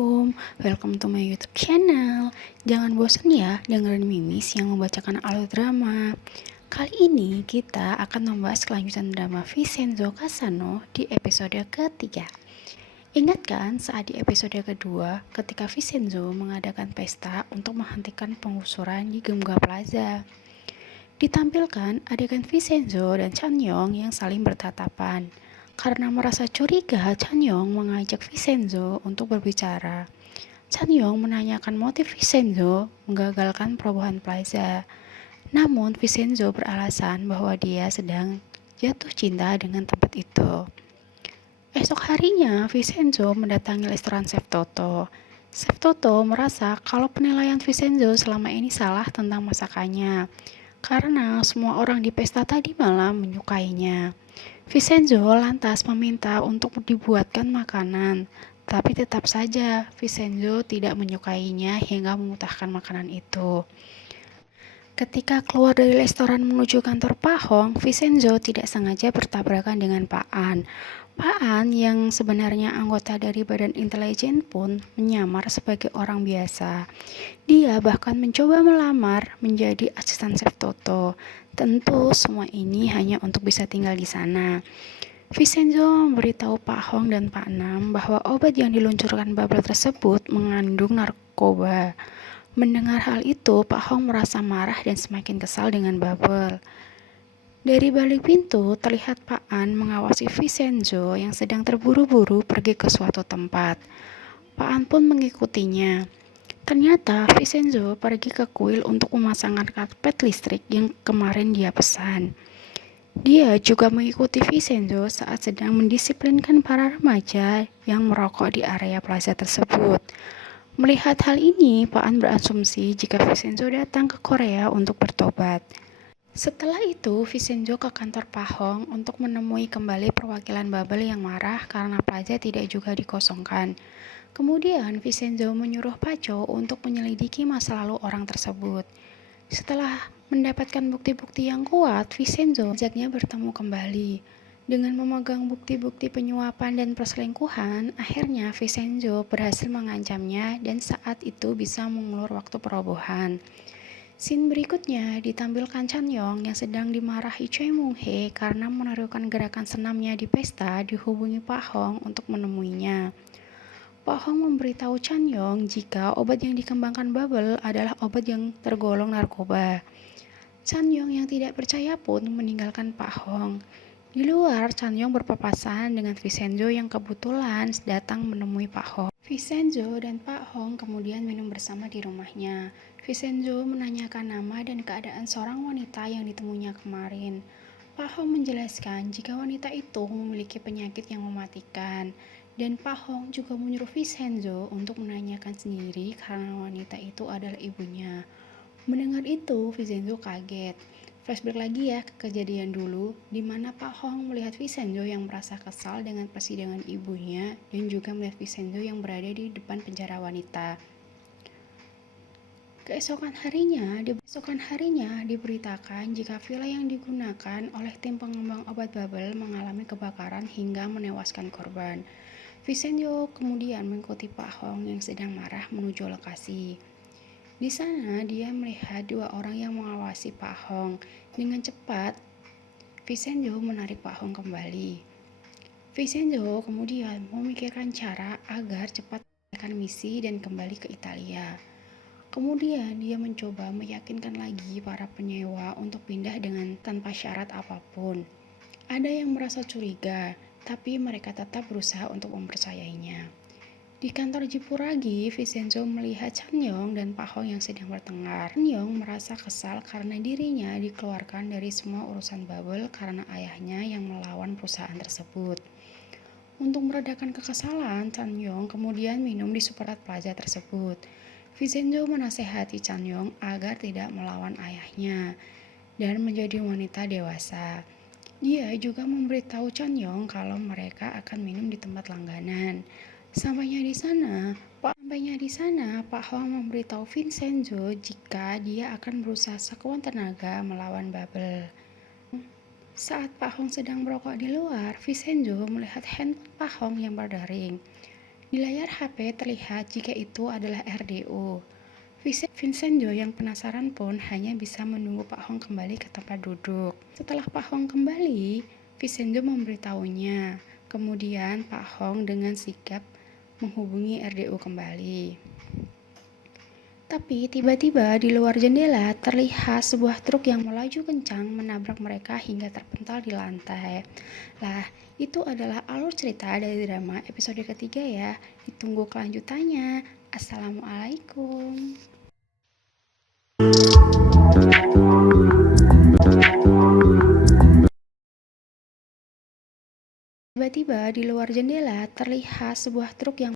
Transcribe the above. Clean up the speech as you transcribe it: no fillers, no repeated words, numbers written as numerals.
Assalamualaikum, welcome to my YouTube channel. Jangan bosan ya dengerin Mimis yang membacakan alur drama. Kali ini kita akan membahas kelanjutan drama Vincenzo Casano di episode ketiga. Ingat kan saat di episode kedua ketika Vincenzo mengadakan pesta untuk menghentikan penggusuran di Gemga Plaza. Ditampilkan adegan Vincenzo dan Chanyong yang saling bertatapan. Karena merasa curiga, Chanyong mengajak Vincenzo untuk berbicara. Chanyong menanyakan motif Vincenzo menggagalkan perubahan Plaza. Namun Vincenzo beralasan bahwa dia sedang jatuh cinta dengan tempat itu. Esok harinya, Vincenzo mendatangi restoran Chef Toto. Chef Toto merasa kalau penilaian Vincenzo selama ini salah tentang masakannya, karena semua orang di pesta tadi malam menyukainya. Vincenzo lantas meminta untuk dibuatkan makanan, tapi tetap saja Vincenzo tidak menyukainya hingga memuntahkan makanan itu. Ketika keluar dari restoran menuju kantor Pak Hong, Vincenzo tidak sengaja bertabrakan dengan Pak An. Pak An yang sebenarnya anggota dari Badan Intelijen pun menyamar sebagai orang biasa. Dia bahkan mencoba melamar menjadi asisten Chef Toto. Tentu semua ini hanya untuk bisa tinggal di sana. Vincenzo memberitahu Pak Hong dan Pak Nam bahwa obat yang diluncurkan Bubble tersebut mengandung narkoba. Mendengar hal itu, Pak Hong merasa marah dan semakin kesal dengan Bubble. Dari balik pintu, terlihat Pak An mengawasi Vincenzo yang sedang terburu-buru pergi ke suatu tempat. Pak An pun mengikutinya. Ternyata Vincenzo pergi ke kuil untuk memasangkan karpet listrik yang kemarin dia pesan. Dia juga mengikuti Vincenzo saat sedang mendisiplinkan para remaja yang merokok di area plaza tersebut. Melihat hal ini, Pak An berasumsi jika Vincenzo datang ke Korea untuk bertobat. Setelah itu, Vincenzo ke kantor Pak Hong untuk menemui kembali perwakilan Bubble yang marah karena plaza tidak juga dikosongkan. Kemudian, Vincenzo menyuruh Paco untuk menyelidiki masa lalu orang tersebut. Setelah mendapatkan bukti-bukti yang kuat, Vincenzo ajaknya bertemu kembali. Dengan memegang bukti-bukti penyuapan dan perselingkuhan, akhirnya Vincenzo berhasil mengancamnya dan saat itu bisa mengulur waktu perobohan. Scene berikutnya ditampilkan Chanyong yang sedang dimarahi Choi Mung Hee karena menirukan gerakan senamnya di pesta dihubungi Pak Hong untuk menemuinya. Pak Hong memberitahu Chanyong jika obat yang dikembangkan Bubble adalah obat yang tergolong narkoba. Chanyong yang tidak percaya pun meninggalkan Pak Hong. Di luar, Chanyong berpapasan dengan Vincenzo yang kebetulan datang menemui Pak Hong. Vincenzo dan Pak Hong kemudian minum bersama di rumahnya. Vincenzo menanyakan nama dan keadaan seorang wanita yang ditemuinya kemarin. Pak Hong menjelaskan jika wanita itu memiliki penyakit yang mematikan. Dan Pak Hong juga menyuruh Vincenzo untuk menanyakan sendiri karena wanita itu adalah ibunya. Mendengar itu, Vincenzo kaget. Flashback lagi ya ke kejadian dulu, di mana Pak Hong melihat Vincenzo yang merasa kesal dengan persidangan ibunya dan juga melihat Vincenzo yang berada di depan penjara wanita. Keesokan harinya diberitakan jika villa yang digunakan oleh tim pengembang obat Bubble mengalami kebakaran hingga menewaskan korban. Vincenzo kemudian mengikuti Pak Hong yang sedang marah menuju lokasi. Di sana dia melihat dua orang yang mengawasi Pak Hong. Dengan cepat, Vincenzo menarik Pak Hong kembali. Vincenzo kemudian memikirkan cara agar cepat menyelesaikan misi dan kembali ke Italia. Kemudian dia mencoba meyakinkan lagi para penyewa untuk pindah dengan tanpa syarat apapun. Ada yang merasa curiga, tapi mereka tetap berusaha untuk mempercayainya. Di kantor Jipuragi, Vincenzo melihat Chanyong dan Pak Hong yang sedang bertengkar. Chanyong merasa kesal karena dirinya dikeluarkan dari semua urusan Bubble karena ayahnya yang melawan perusahaan tersebut. Untuk meredakan kekesalan, Chanyong kemudian minum di Superat Plaza tersebut. Vincenzo menasehati Chanyong agar tidak melawan ayahnya dan menjadi wanita dewasa. Dia juga memberitahu Chanyong kalau mereka akan minum di tempat langganan. Sampainya di sana, Pak Hong memberitahu Vincenzo jika dia akan berusaha sekuat tenaga melawan Bubble. Saat Pak Hong sedang merokok di luar, Vincenzo melihat handphone Pak Hong yang berdering. Di layar HP terlihat jika itu adalah RDO. Vincenzo yang penasaran pun hanya bisa menunggu Pak Hong kembali ke tempat duduk. Setelah Pak Hong kembali, Vincenzo memberitahunya. Kemudian Pak Hong dengan sigap menghubungi RDO kembali. Tapi tiba-tiba di luar jendela terlihat sebuah truk yang melaju kencang menabrak mereka hingga terpental di lantai. Lah, itu adalah alur cerita dari drama episode ketiga ya. Ditunggu kelanjutannya. Assalamualaikum. Tiba-tiba di luar jendela terlihat sebuah truk yang